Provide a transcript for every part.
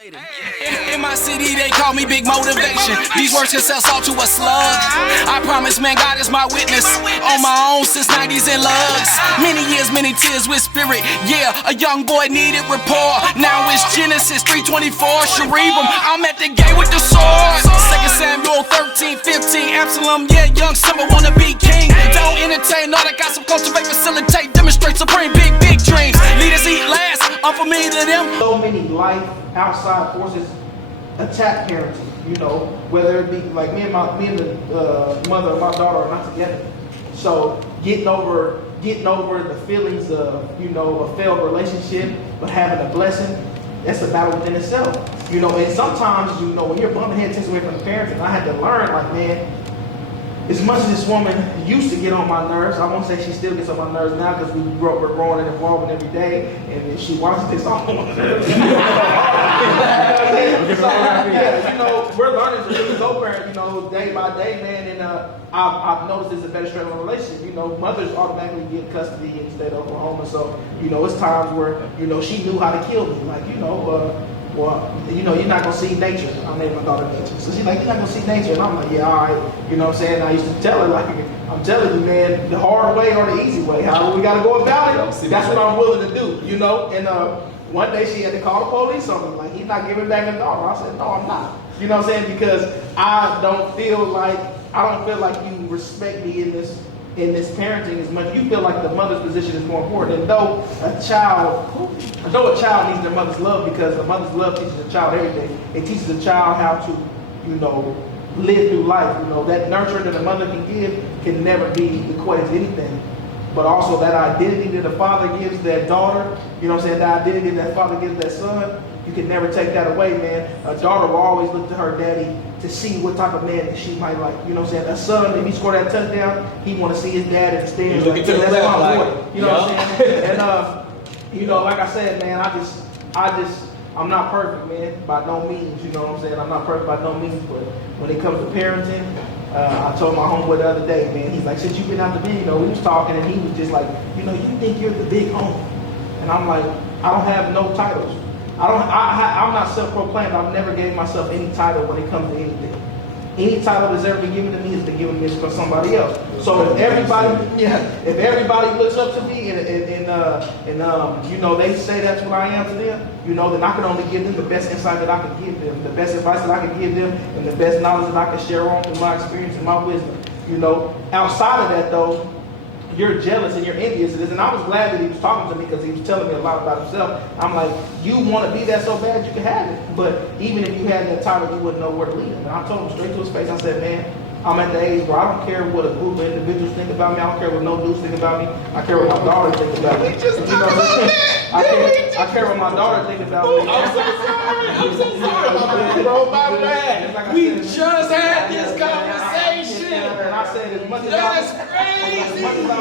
In my city, they call me Big Motivation. These words can sell salt to a slug. I promise, man, God is my witness. On my own since 90s and lugs. Many years, many tears with spirit. Yeah, a young boy needed rapport. Now it's Genesis 3:24. Cherubim, I'm at the gate with the sword. 2 Samuel 13:15. Absalom, yeah, young Simba wanna be king. Don't entertain all that gossip, cultivate, facilitate, demonstrate supreme big dreams. Leaders eat last, unfamiliar to them. So many life outside forces attack parenting, you know, whether it be like me and the mother of my daughter are not together. So getting over the feelings of, you know, a failed relationship, but having a blessing, that's a battle within itself. You know, and sometimes, you know, when you're bumping head takes away from the parenting, I had to learn, like, man, as much as this woman used to get on my nerves, I won't say she still gets on my nerves now because we're growing and evolving every day, and if she watches this, I don't want her. Yeah, you know, we're learning to really co-parent, you know, day by day, man, and I've noticed it's a better straight relationship. You know, mothers automatically get custody in the state of Oklahoma, so, you know, it's times where, you know, she knew how to kill me, like, you know, well, you know, you're not going to see nature. I named my daughter Nature. So she's like, you're not going to see nature. And I'm like, yeah, all right. You know what I'm saying? I used to tell her, like, I'm telling you, man, the hard way or the easy way. However we got to go about it, that's what I'm willing to do, you know? And one day she had to call the police on me. Like, he's not giving back the daughter. I said, no, I'm not. You know what I'm saying? Because I don't feel like you respect me in this parenting as much. You feel like the mother's position is more important. And though a child needs their mother's love, because the mother's love teaches a child everything. It teaches a child how to, you know, live through life. You know, that nurturing that a mother can give can never be equated to anything. But also that identity that a father gives their daughter, you know what I'm saying, that identity that father gives their son, you can never take that away, man. A daughter will always look to her daddy to see what type of man that she might like. You know what I'm saying? A son, if he score that touchdown, he want to see his dad in the stands. Like, that's my boy. You know what I'm saying? And you know, like I said, man, I'm not perfect, man, by no means. You know what I'm saying? I'm not perfect by no means, but when it comes to parenting, I told my homeboy the other day, man, he's like, since you've been out the bed, you know, we was talking, and he was just like, you know, you think you're the big homie. And I'm like, I don't have no titles. I'm not self-proclaimed. I've never gave myself any title when it comes to anything. Any title that's ever been given to me has been given to for somebody else. So if everybody looks up to me and you know, they say that's what I am to them, you know, then I can only give them the best insight that I can give them, the best advice that I can give them, and the best knowledge that I can share on through my experience and my wisdom. You know, outside of that though, you're jealous and you're envious of this. And I was glad that he was talking to me because he was telling me a lot about himself. I'm like, you want to be that so bad, you can have it. But even if you had that title, you wouldn't know where to lead him. And I told him straight to his face, I said, man, I'm at the age where I don't care what a group of individuals think about me. I don't care what no dudes think about me. I care what my daughter thinks about me. You know what I'm saying? I care what my daughter thinks about me. I'm so sorry about that, bro. My bad. Like We just had this conversation. And I said, as much as I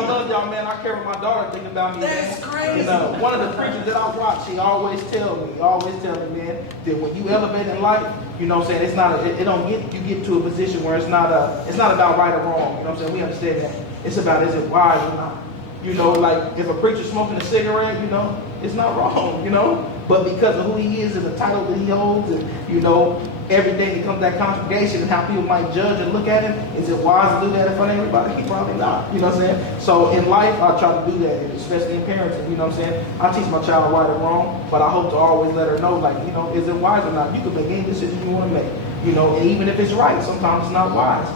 love y'all, man, I care what my daughter thinks about me. That's crazy. And one of the preachers that I watch, he always tell me, man, that when you elevate in life, you know what I'm saying, it's not you get to a position where it's not about right or wrong. You know what I'm saying? We understand that. It's about, is it wise or not? You know, like if a preacher's smoking a cigarette, you know, it's not wrong, you know. But because of who he is and the title that he holds, and you know, everything that comes that congregation and how people might judge and look at him, is it wise to do that in front of everybody? Probably not. You know what I'm saying? So in life, I try to do that, especially in parenting. You know what I'm saying? I teach my child right or wrong, but I hope to always let her know, like, you know, is it wise or not? You can make any decision you want to make. You know, and even if it's right, sometimes it's not wise.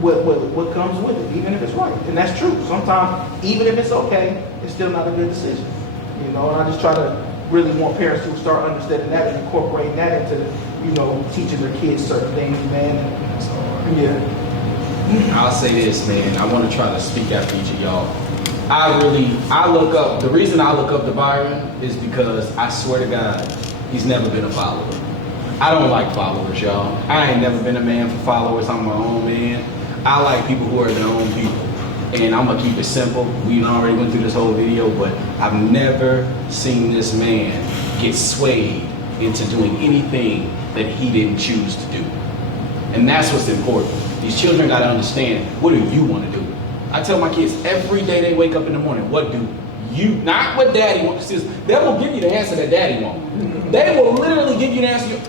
What comes with it, even if it's right. And that's true. Sometimes, even if it's okay, it's still not a good decision. You know, and I just try to really want parents to start understanding that and incorporating that into, you know, teaching their kids certain things, man. And so, yeah. I'll say this, man. I want to try to speak after each of y'all. The reason I look up to Byron is because I swear to God, he's never been a follower. I don't like followers, y'all. I ain't never been a man for followers. I'm my own man. I like people who are their own people. And I'm gonna keep it simple. We already went through this whole video, but I've never seen this man get swayed into doing anything that he didn't choose to do. And that's what's important. These children gotta understand, what do you wanna do? I tell my kids every day they wake up in the morning, what do you, not what daddy wants. That will give you the answer that daddy wants. They will literally give you the answer.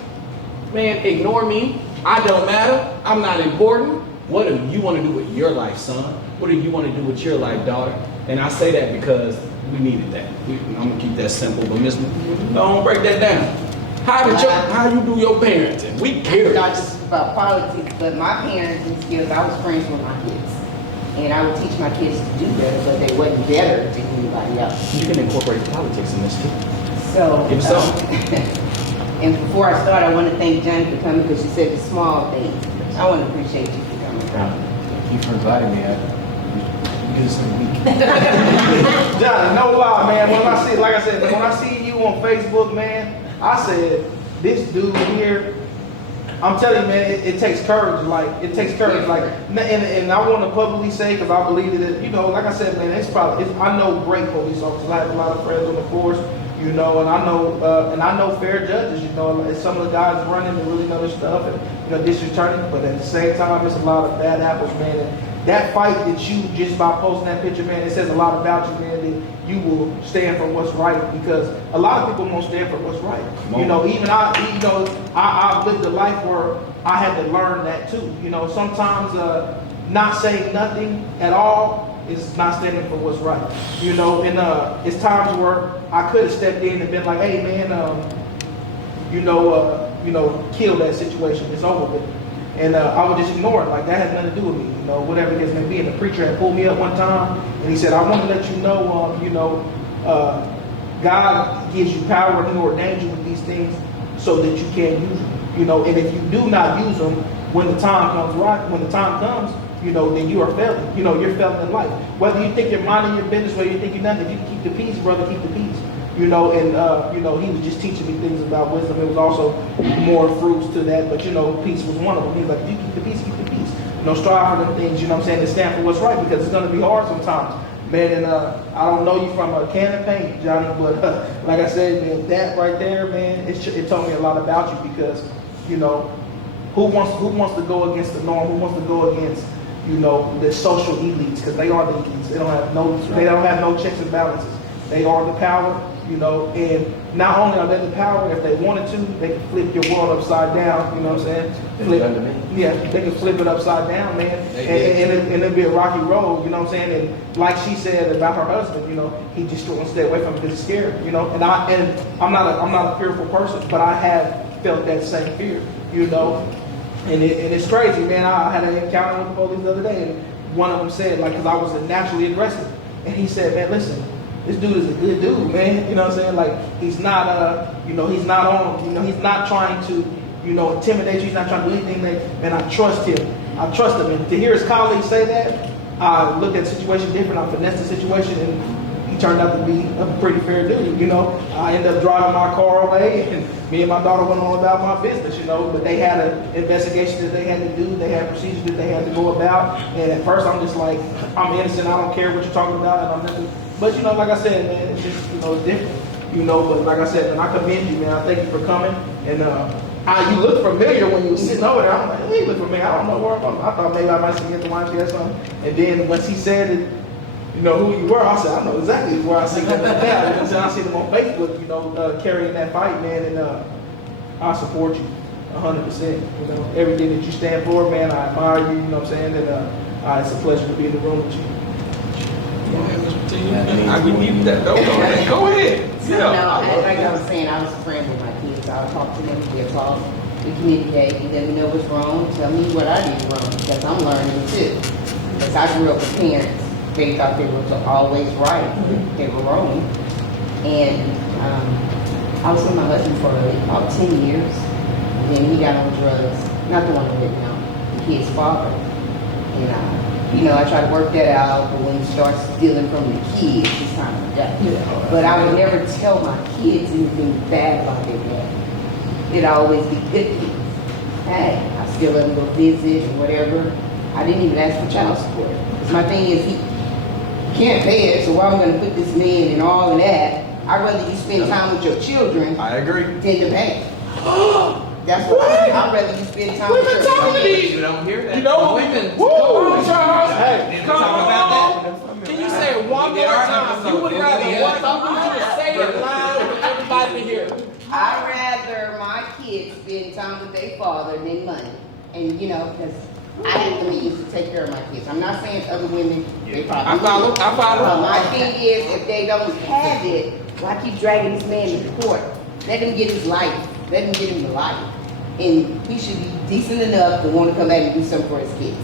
Man, ignore me. I don't matter. I'm not important. What do you want to do with your life, son? What do you want to do with your life, daughter? And I say that because we needed that. I'm gonna keep that simple, but Miss, don't break that down. How you do your parenting? We care. Not just about politics, but my parenting skills. I was friends with my kids, and I would teach my kids to do better, but they wasn't better than anybody else. You can incorporate politics in this too. So, Give us some. and before I start, I want to thank Johnny for coming because she said the small things. I want to appreciate you for coming. Thank you for inviting me. You do this every week. Johnny, no lie, man. When I see, like I said, when I see you on Facebook, man, I said, this dude here, I'm telling you, man, it takes courage. Like, it takes courage. Like, and I want to publicly say, because I believe that, you know, like I said, man, I know great police officers. I have a lot of friends on the force, you know, and I know fair judges, you know, and some of the guys running that really know their stuff, and, you know, district attorney, but at the same time, it's a lot of bad apples, man. And that fight that you, just by posting that picture, man, it says a lot about you, man, that you will stand for what's right, because a lot of people won't stand for what's right. You know, even I've lived a life where I had to learn that too. You know, sometimes not saying nothing at all is not standing for what's right. You know, and it's times where I could have stepped in and been like, hey man, kill that situation. It's over with. And I would just ignore it, like that has nothing to do with me, you know, whatever the case may be. And the preacher had pulled me up one time, and he said, I want to let you know, God gives you power and He ordained you with these things so that you can use them, you know. And if you do not use them when the time comes, you know, then you are failing. You know, you're failing in life. Whether you think you're minding your business, whether you think you're nothing, if you keep the peace, brother, keep the peace. You know, and you know, he was just teaching me things about wisdom. It was also more fruits to that, but you know, peace was one of them. He's like, you keep the peace, keep the peace. You know, strive for them things, you know what I'm saying, and stand for what's right, because it's gonna be hard sometimes. Man, and I don't know you from a can of paint, Johnny, but like I said, man, that right there, man, it told me a lot about you, because, you know, who wants to go against the norm? Who wants to go against, you know, the social elites? Because they are the elites. They don't have no checks and balances. They are the power. You know, and not only are they the power, if they wanted to, they can flip your world upside down, you know what I'm saying? They can flip it upside down, man, and it'll be a rocky road, you know what I'm saying? And like she said about her husband, you know, he just wants to stay away from it because he's scared, you know, and I'm not a fearful person, but I have felt that same fear, you know, and it's crazy, man. I had an encounter with the police the other day, and one of them said, like, because I was naturally aggressive, and he said, man, listen, this dude is a good dude, man. You know what I'm saying? Like, he's not, he's not trying to, you know, intimidate you. He's not trying to do anything. Man, I trust him. And to hear his colleagues say that, I looked at the situation different. I finessed the situation, and he turned out to be a pretty fair dude. You know, I ended up driving my car away, and me and my daughter went on about my business. You know, but they had an investigation that they had to do. They had procedures that they had to go about. And at first, I'm just like, I'm innocent. I don't care what you're talking about, and I'm nothing. But, you know, like I said, man, it's just, you know, it's different. You know, but like I said, man, I commend you, man. I thank you for coming. And you look familiar when you were sitting over there. I'm like, hey, you look familiar. I don't know where I'm from. I thought maybe I might see you at the YMCA or something. And then once he said it, you know, who you were, I said, I know exactly where I see them at. You know what I'm saying? I see them on Facebook, you know, carrying that fight, man. And I support you 100%. You know, everything that you stand for, man, I admire you, you know what I'm saying? And it's a pleasure to be in the room with you. We need that. Go ahead. Like I was saying, I was a friend with my kids. I'll talk to them, we'll talk, we communicate, let me know what's wrong, tell me what I did wrong, because I'm learning too. Because I grew up with parents, they thought they were always right, they were wrong. And I was with my husband for about 10 years, and then he got on drugs, not the one who didn't know, the kid's father. And you know, I try to work that out, but when he starts stealing from the kids, it's time to die. But I would never tell my kids anything bad about their dad. It'd always be good things. Hey, I still let him go visit or whatever. I didn't even ask for child support. Because my thing is, he can't pay it, so why am I going to put this man and all of that? I'd rather you spend time with your children. I agree. Than to pay. That's what I'd rather you spend time with your children. You don't hear that. You know, women. Woo, Charles. Hey, Come on. Can you say it one more time? You would rather what? I want you to say it loud for everybody to hear. I'd spending time with their father and their money. And, you know, because I have to be used to take care of my kids. I'm not saying other women, they probably I follow. my thing is, if they don't have it, why keep dragging this man to court? Let him get his life. Let him get him the life. And he should be decent enough to want to come back and do something for his kids.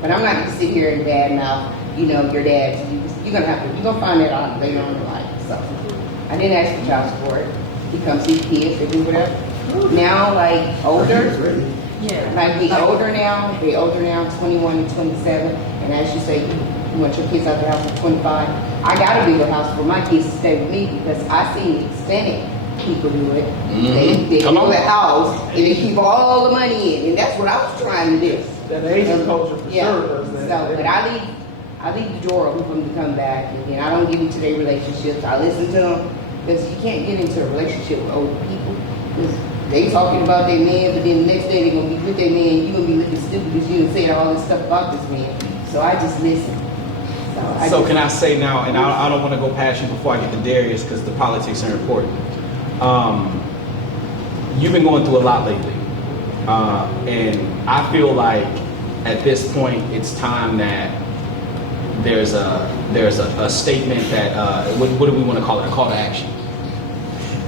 But I'm not going to sit here and badmouth, you know, your dad. You're gonna find that out later on in life. So I didn't ask for child support. He comes see kids, they do whatever. Now, like older, like they older now, 21 and 27. And as you say, you want your kids out the house at 25. I got a bigger house for my kids to stay with me because I seen Hispanic people do it. They go to the house and they keep all the money in, and that's what I was trying to do. That Asian culture for sure does that. So, but I leave the door open for them to come back, and then I don't get into their relationships. I listen to them because you can't get into a relationship with older people. They talking about their man, but then the next day they're gonna be with their man. You're gonna be looking stupid because you done said all this stuff about this man. So I just listen. So can I say now, and I don't want to go past you before I get to Darius because the politics are important. You've been going through a lot lately, and I feel like at this point it's time that there's a statement that what do we want to call it? A call to action.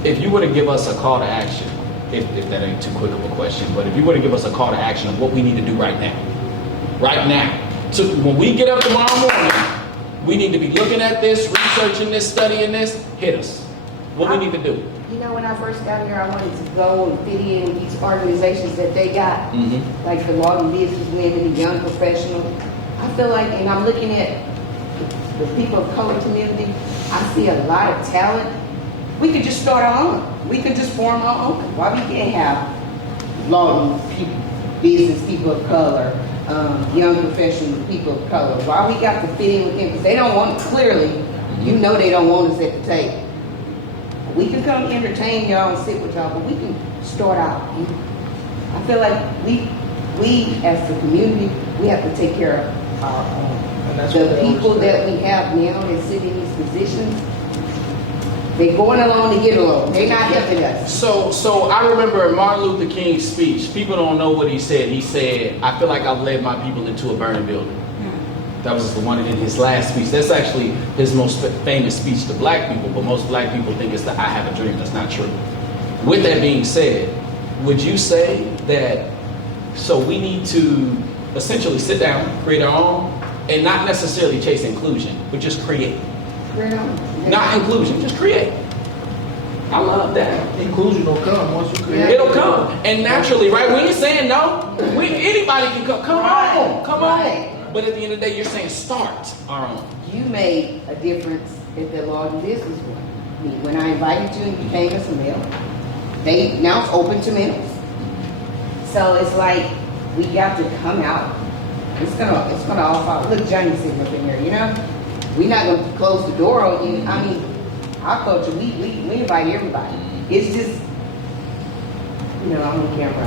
If you were to give us a call to action, if that ain't too quick of a question, but if you were to give us a call to action of what we need to do right now, so when we get up tomorrow morning, we need to be looking at this, researching this, studying this. Hit us. What we need to do. You know, when I first got here, I wanted to go and fit in with these organizations that they got, like the law and business women, the young professionals. I feel like, and I'm looking at the people of color community, I see a lot of talent. We could just start our own. We could just form our own. Why we can't have law and business people of color, young professional people of color? Why we got to fit in with them? Because they don't want, clearly, you know they don't want us at the table. We can come entertain y'all and sit with y'all, but we can start out. I feel like we as the community, we have to take care of our own. The people that we have now that sit in these positions, they're going along to get along. They're not helping us. So I remember Martin Luther King's speech. People don't know what he said. He said, "I feel like I've led my people into a burning building." That was the one in his last speech. That's actually his most famous speech to black people, but most black people think it's the "I have a dream." That's not true. With that being said, would you say that, so we need to essentially sit down, create our own, and not necessarily chase inclusion, but just create? Not inclusion, just create. I love that. Inclusion will come once you create. It'll come. And naturally, right? We ain't saying no. Anybody can come. Come on. But at the end of the day, you're saying start our own. You made a difference at the law and business one. When I invited you and you came as a male, now it's open to males. So it's like we got to come out. It's gonna all fall. Look, Johnny's sitting up in here, you know? We're not gonna close the door on you. I mean, our culture, we invite everybody. It's just, you know, I'm on camera.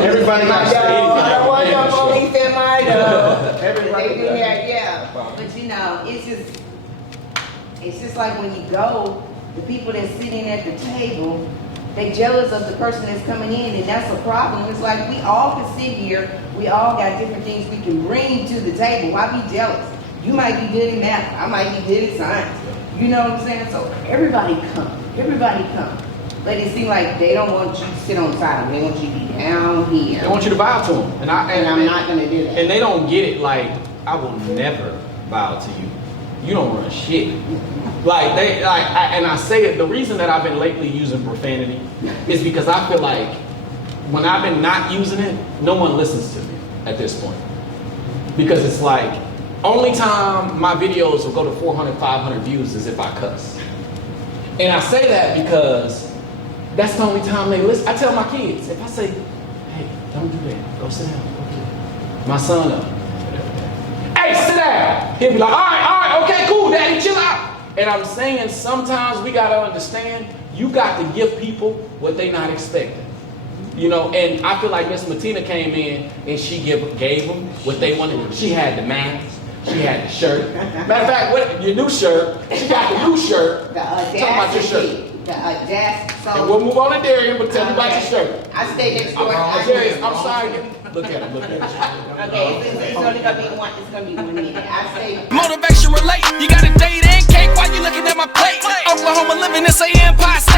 Everybody got to say I don't want no police in my door. Everybody They do that, yeah. But you know, it's just like when you go, the people that's sitting at the table, they jealous of the person that's coming in, and that's a problem. It's like we all can sit here, we all got different things we can bring to the table. Why be jealous? You might be good in math, I might be good in science. You know what I'm saying? So everybody come. But it seems like they don't want you to sit on the side. They want you to be down here. They want you to bow to them. And I'm not going to do that. And they don't get it like, I will never bow to you. You don't run shit. And I say it, the reason that I've been lately using profanity is because I feel like when I've been not using it, no one listens to me at this point. Because it's like, only time my videos will go to 400, 500 views is if I cuss. And I say that because that's the only time they listen. I tell my kids, if I say, "Hey, don't do that. Go sit down." Okay. My son up. "Hey, sit down." He'll be like, all right, okay, cool, Daddy, chill out. And I'm saying sometimes we gotta understand, you got to give people what they not expecting. You know, and I feel like Miss Martina came in and she gave them what they wanted. She had the mask. She had the shirt. Matter of fact, your new shirt, she got the new shirt. Talk about your shirt. That's so. And we'll move on to Darian, but tell me about your shirt. I stay next door. Darius, I'm sorry. Look at him, look at him. Okay, it's only gonna be one. It's gonna be 1 minute. I stay. Motivation relate. You got a date and cake while you looking at my plate. Oklahoma living, this AM posse.